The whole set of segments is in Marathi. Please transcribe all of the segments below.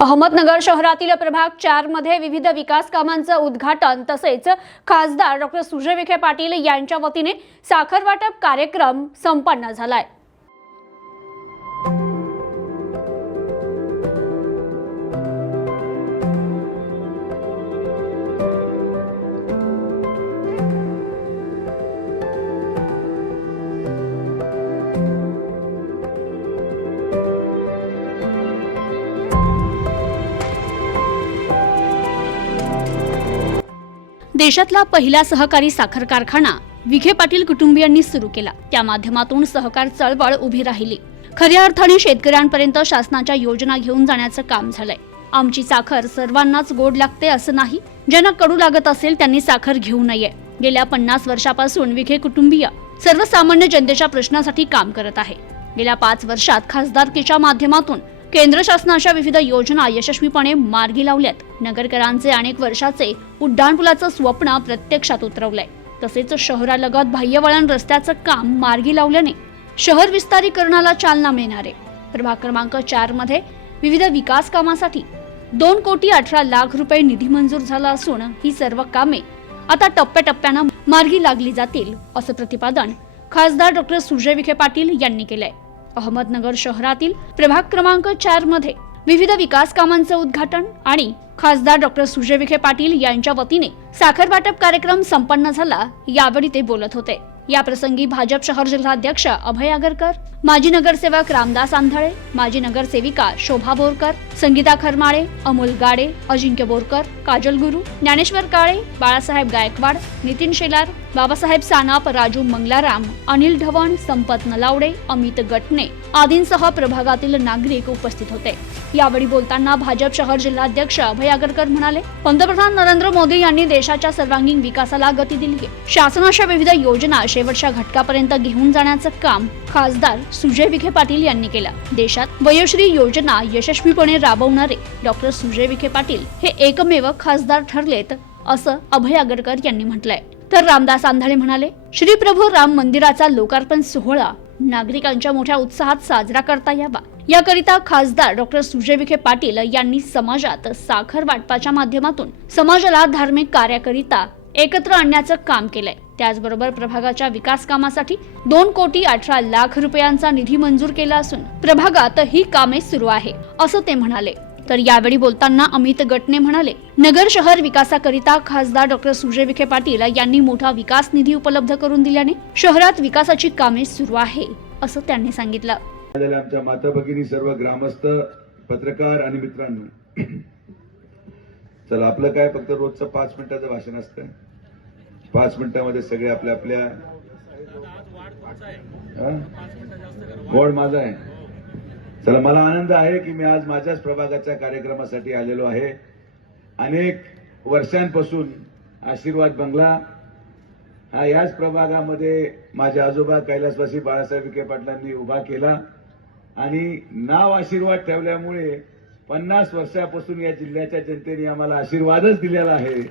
अहमदनगर शहरातील प्रभाग चारमध्ये विविध विकास कामांचं उद्घाटन तसेच खासदार डॉक्टर सुजय विखे पाटील यांच्या वतीने साखर वाटप कार्यक्रम संपन्न झालाय. देशातला पहिला सहकारी साखर कारखाना विखे पाटील कुटुंबियांनी सुरू केला. त्या माध्यमातून सहकार चळवळ उभी राहिली. खऱ्या अर्थाने शेतकऱ्यांपर्यंत शासनाच्या योजना घेऊन जाण्याचं काम झालंय. आमची साखर सर्वांनाच गोड लागते असं नाही ज्यांना कडू लागत असेल त्यांनी साखर घेऊ नये. गेल्या पन्नास वर्षापासून विखे कुटुंबीय सर्वसामान्य जनतेच्या प्रश्नासाठी काम करत आहे. गेल्या पाच वर्षात खासदारकीच्या माध्यमातून केंद्र शासनाच्या विविध योजना यशस्वीपणे मार्गी लावल्यात. नगरकरांचे अनेक वर्षाचे उड्डाणपुलाचं स्वप्न प्रत्यक्षात उतरवलंय. तसेच शहरालगत बाह्यवळण रस्त्याचं काम मार्गी लावल्याने शहर विस्तारीकरणाला चालना मिळणार. आहे प्रभाग क्रमांक चारमध्ये विविध विकास कामासाठी दोन कोटी अठरा लाख रुपये निधी मंजूर झाला असून ही सर्व कामे आता टप्प्याटप्प्यानं मार्गी लागली जातील असं प्रतिपादन खासदार डॉक्टर सुजय विखे पाटील यांनी केलंय. अहमदनगर शहरातील प्रभाग क्रमांक चारमध्ये विविध विकास कामांचं उद्घाटन आणि खासदार डॉक्टर सुजय विखे पाटील यांच्या वतीने साखर वाटप कार्यक्रम संपन्न झाला यावेळी ते बोलत होते. या प्रसंगी भाजप शहर जिल्हाध्यक्ष अभय आगरकर माजी नगरसेवक रामदास आंधळे माजी नगरसेविका शोभा बोरकर संगीता खरमाळे अमोल गाडे अजिंक्य बोरकर काजल गुरु ज्ञानेश्वर काळे बाळासाहेब गायकवाड नितीन शेलार बाबासाहेब सानाप राजू मंगलाराम अनिल ढवण संपत नलावडे अमित गटणे आदींसह प्रभागातील नागरिक उपस्थित होते. यावेळी बोलताना भाजप शहर जिल्हाध्यक्ष अभय आगरकर म्हणाले पंतप्रधान नरेंद्र मोदी यांनी देशाच्या सर्वांगीण विकासाला गती दिली आहे. शासनाच्या विविध योजना शेवटच्या घटकापर्यंत घेऊन जाण्याचं काम खासदार सुजय विखे पाटील यांनी केलं. देशात वयोश्री योजना यशस्वीपणे राबवणारे डॉक्टर सुजय विखे पाटील हे एकमेव खासदार ठरलेत असं अभय आगरकर यांनी म्हटलंय. तर रामदास आंधळे म्हणाले श्री प्रभू राम मंदिराचा लोकार्पण सोहळा नागरिकांच्या मोठ्या उत्साहात साजरा करता यावा. याकरिता खासदार डॉक्टर सुजय विखे पाटील यांनी समाजात साखर वाटपाच्या माध्यमातून समाजाला धार्मिक कार्याकरिता एकत्र आणण्याचं काम केलंय. त्याचबरोबर प्रभागाच्या विकास कामासाठी दोन कोटी अठरा लाख रुपयांचा निधी मंजूर केला असून प्रभागात ही कामे सुरू आहे असं ते म्हणाले. तर यावेळी बोलताना अमित गटने म्हणाले नगर शहर विकासाकरिता खासदार डॉक्टर सुजय विखे पाटील यांनी मोठा विकास निधी उपलब्ध करून दिल्याने शहरात विकासाची कामे सुरू आहे असं त्यांनी सांगितलं. आमच्या माता भगिनी सर्व ग्रामस्थ पत्रकार आणि मित्रांनो चला आपलं काय फक्त रोजचं पाच मिनिटाचं भाषण असतं पाच मिनिटामध्ये सगळे आपल्या आपल्या वॉर्ड माझा आहे. चला मला आनंद आहे की मी आज माझ्याच प्रभागाच्या कार्यक्रमासाठी आलेलो आहे. अनेक वर्षांपासून आशीर्वाद बंगला. हा याच प्रभागामध्ये माझे आजोबा कैलासवासी बाळासाहेब विखे पाटलांनी उभा केला. आणि नाव आशीर्वाद ठेवल्यामुळे पन्नास वर्षापासून या जिल्ह्याच्या जनतेने आम्हाला आशीर्वादच दिलेला आहे.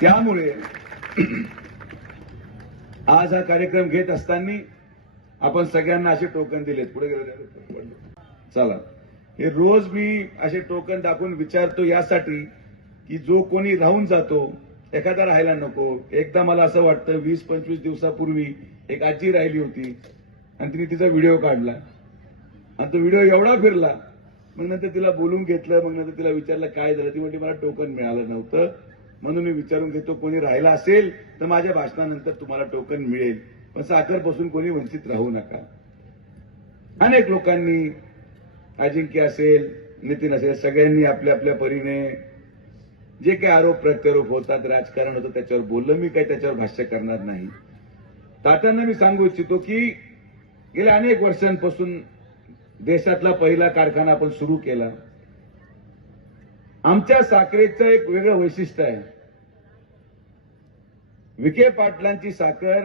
त्यामुळे आज हा कार्यक्रम घेत असताना आपण सगळ्यांना असे टोकन दिलेत. पुढे गेले चला. हे रोज मी असे टोकन दाखवून विचारतो यासाठी की जो कोणी राहून जातो एखादा राहायला नको. एकदा मला असं वाटतं वीस पंचवीस दिवसापूर्वी एक आजी राहिली होती आणि तिने तिचा व्हिडिओ काढला. आणि तो व्हिडिओ एवढा फिरला. मग नंतर तिला बोलून घेतलं मग नंतर तिला विचारलं काय झालं? ती म्हणजे मला टोकन मिळालं नव्हतं. म्हणून मी विचारून घेतो कोणी राहिला असेल तर माझ्या भाषणानंतर तुम्हाला टोकन मिळेल. पण साखरपासून कोणी वंचित राहू नका. अनेक लोकांनी अजिंक्य असेल नितीन असेल सगळ्यांनी आपल्या आपल्या परीने जे काही आरोप प्रत्यारोप होतात राजकारण होतं त्याच्यावर बोललं. मी काही त्याच्यावर भाष्य करणार नाही. तात्यांना मी सांगू इच्छितो की गेल्या अनेक वर्षांपासून देशातला पहिला कारखाना आपण सुरू केला. आमच्या साखरेचं एक वेगळं वैशिष्ट्य आहे. विखे पाटलांची साखर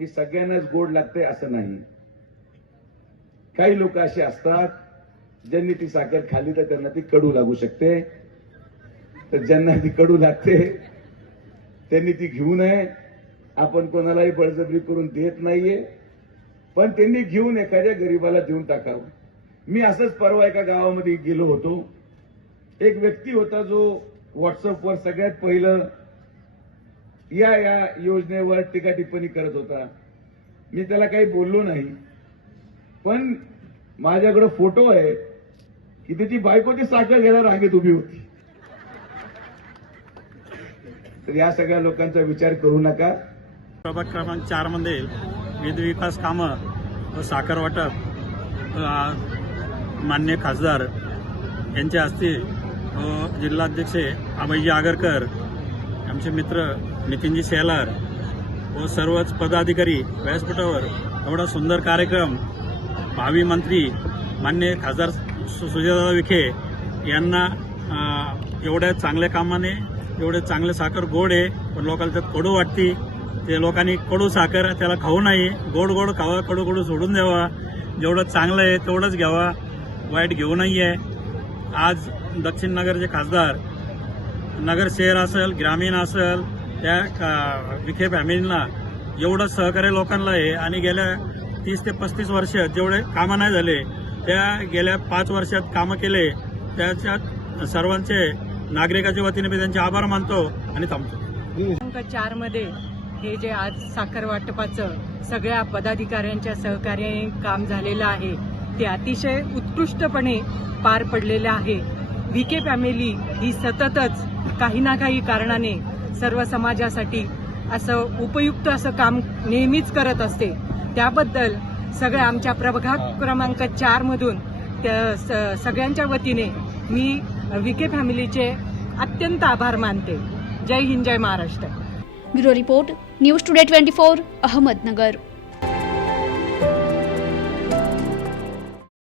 ही सगळ्यांनाच गोड लागते असं नाही. काही लोक असे असतात ज्यांनी ती साखर खाली तर त्यांना ती कडू लागू शकते. तर ज्यांना ती कडू लागते त्यांनी ती घेऊ नये. आपण कोणालाही बळजबरी करून देत नाहीये. पण त्यांनी घेऊन एखाद्या गरीबाला देऊन टाकावं. मी असंच परवा एका गावामध्ये गेलो होतो. एक व्यक्ती होता जो व्हॉट्सअपवर सगळ्यात पहिलं या या योजनेवर टीका टिप्पणी करत होता. मी त्याला काही बोललो नाही. पण माझ्याकडे फोटो आहे की त्याची बायको ती साखर घ्यायला रांगेत उभी होती. तर या सगळ्या लोकांचा विचार करू नका. प्रभाग क्रमांक चारमध्ये विविध विकास कामं व साखर वाटप मान्य खासदार यांच्या हस्ते जिल्हाध्यक्ष अभयजी आगरकर आमचे मित्र नितीनजी शेलार व सर्वच पदाधिकारी व्यासपीठावर एवढा सुंदर कार्यक्रम भावी मंत्री मान्य खासदार सु- सुजयदादा विखे यांना एवढ्या चांगल्या कामाने एवढे चांगले साखर गोड आहे पण लोकांना त्यात कडू वाटते. ते लोकांनी कडू साखर त्याला खाऊ नाही. गोड गोड खावा कडू कडू सोडून द्यावा. जेवढं चांगलं आहे तेवढंच घ्यावा. वाईट घेऊ नाही आहे आज दक्षिण नगरचे खासदार नगर शहर असेल ग्रामीण असेल त्या का- विखे फॅमिलींना एवढं सहकार्य लोकांना आहे. आणि गेल्या तीस ते पस्तीस वर्ष जेवढे कामं नाही झाले त्या गेल्या पाच वर्षात कामं केले त्याच्यात सर्वांचे नागरिकाच्या वतीने मी त्यांचे आभार मानतो आणि थांबतो. चारमध्ये हे जे आज साखर वाटपाचं सगळ्या पदाधिकाऱ्यांच्या सहकार्याने काम झालेलं आहे ते अतिशय उत्कृष्टपणे पार पडलेलं आहे. विके फॅमिली ही सततच काही ना काही कारणाने सर्व समाजासाठी असं उपयुक्त असं काम नेहमीच करत असते. त्याबद्दल सगळ्या आमच्या प्रभाग क्रमांक चार मधून त्या स- सगळ्यांच्या वतीने मी विके फॅमिलीचे अत्यंत आभार मानते. जय हिंद जय Maharashtra. Bureau report news today twenty four Ahmednagar.